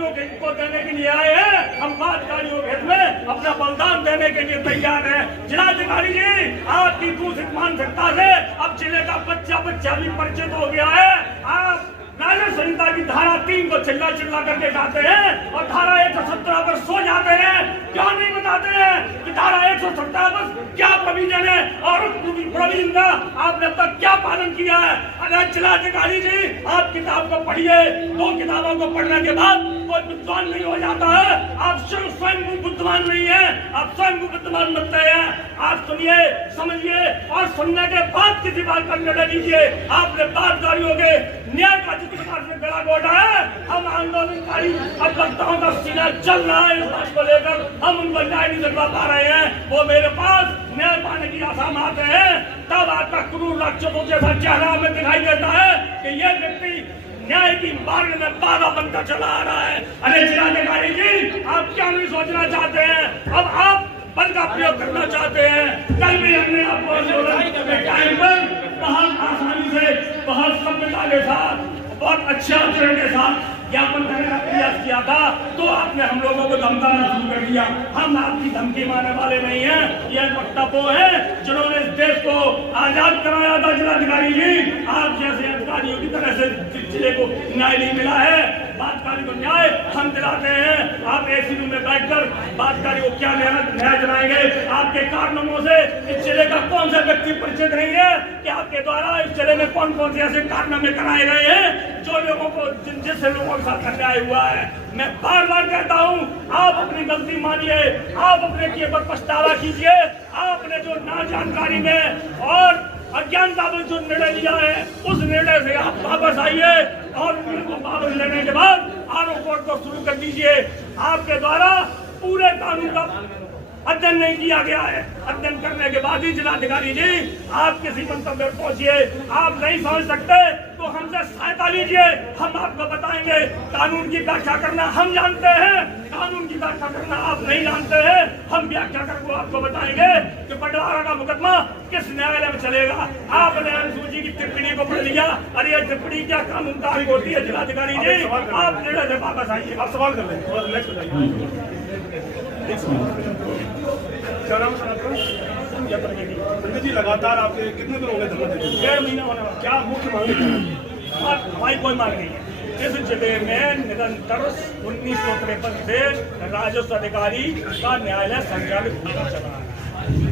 कार्यों को देने के लिए आए हैं। हम 5 कार्यों के हित में अपना बलिदान देने के लिए तैयार हैं। जिलाधिकारी जी, आपकी दूषित मानसिकता से अब जिले का बच्चा भी परिचित हो गया है। आप नागरिक संहिता की धारा 3 को चिल्ला करके जाते हैं और धारा 117 पर सो जाते हैं। क्यों नहीं बताते हैं कि धारा 117 पर क्या प्रोविजन है और प्रोविजन का आपने अब तक क्या पालन किया है? अगर जिलाधिकारी जी, आप किताब को पढ़िए। 2 किताबों को पढ़ने के बाद कोई विद्वान नहीं हो जाता है। आप स्वयं बुद्धिमान नहीं है, आप स्वयं बुद्धिमान बनते हैं। आप सुनिए, समझिए और सुनने के बाद किसी बात पर निर्णय लीजिए। आपने 5 कार्यों के न्याय का जिस प्रकार से गला घोटा है, हम आंदोलनकारी अब वक्ताओं का सीना चल रहा है। इस बात को लेकर हम उनको न्याय नहीं दिलवा पा रहे हैं। वो मेरे पास न्याय पाने की आशा में आते हैं, तब आपका क्रूर राक्षसों जैसा चेहरा हमें दिखाई देता है कि ये व्यक्ति न्याय की मार्ग में बाधा बनकर चला आ रहा है। अरे जिलाधिकारी जी, आप क्या नहीं सोचना चाहते हैं? अब आप बल का प्रयोग करना चाहते हैं। कल भी हमने आपको आंदोलन टाइम पर बहुत आसानी से, बहुत सभ्यता के साथ, बहुत अच्छे आचरण के साथ ज्ञापन करने का प्रयास किया था, तो आपने हम लोगों को धमकाना शुरू कर दिया। हम आपकी धमकी मारने वाले नहीं हैं। ये वक्ता वो है जिन्होंने इस देश को आजाद कराया था। जिलाधिकारी जी, आप जैसे अधिकारियों की तरह से जिले को न्याय नहीं मिला है। बातकारी को न्याय हम दिलाते हैं। आप एसी रूम में बैठकर बातकारी को क्या न्याय दिलाएंगे? आपके कारनामों से इस जिले का कौन सा व्यक्ति परिचित नहीं है कि आपके द्वारा इस जिले में कौन कौन से ऐसे कारनामे कराए गए हैं जो लोगों को, जिससे लोगों के साथ अन्याय हुआ है? मैं बार बार कहता हूँ, आप अपनी गलती मानिए, आप अपने किए पर पछतावा कीजिए। आपने जो ना जानकारी में और अज्ञानता में जो निर्णय लिया है, उस निर्णय से आप वापस आइए और उनको वापस लेने के बाद आरोपों को शुरू कर दीजिए। आपके द्वारा पूरे कानून का अध्ययन नहीं किया गया है। अध्ययन करने के बाद ही जिलाधिकारी जी, आप किसी मंतव्य पर पहुंचिए। आप नहीं समझ सकते तो हमसे सहायता लीजिए, हम आपको बताएंगे। कानून की व्याख्या करना हम जानते हैं, कानून की व्याख्या करना आप नहीं जानते हैं। हम व्याख्या करके आपको बताएंगे कि बंटवारा का मुकदमा किस न्यायालय में चलेगा। आपने अनुसूची की टिप्पणी को पढ़ लिया। अरे ये टिप्पणी क्या कानून का होती है? जिलाधिकारी जी, आप निर्णय से वापस आइए। आप सवाल कर लें। क्या नाम है आपका? संजय जी, लगातार आपके कितने दिन हो गए धरना देते? 1.5 महीना होने वाला। क्या मुख्य मांग है? हमारी कोई मांग नहीं है। इस जिले में निरंतर 1953 से राजस्व अधिकारी का न्यायालय संचालित होता चला है।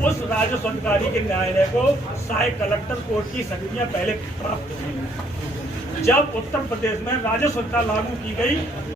उस राजस्व अधिकारी के न्यायालय को सहायक कलेक्टर कोर्ट की शक्तियां पहले प्राप्त हुई। जब उत्तर प्रदेश में राजस्व लागू की गई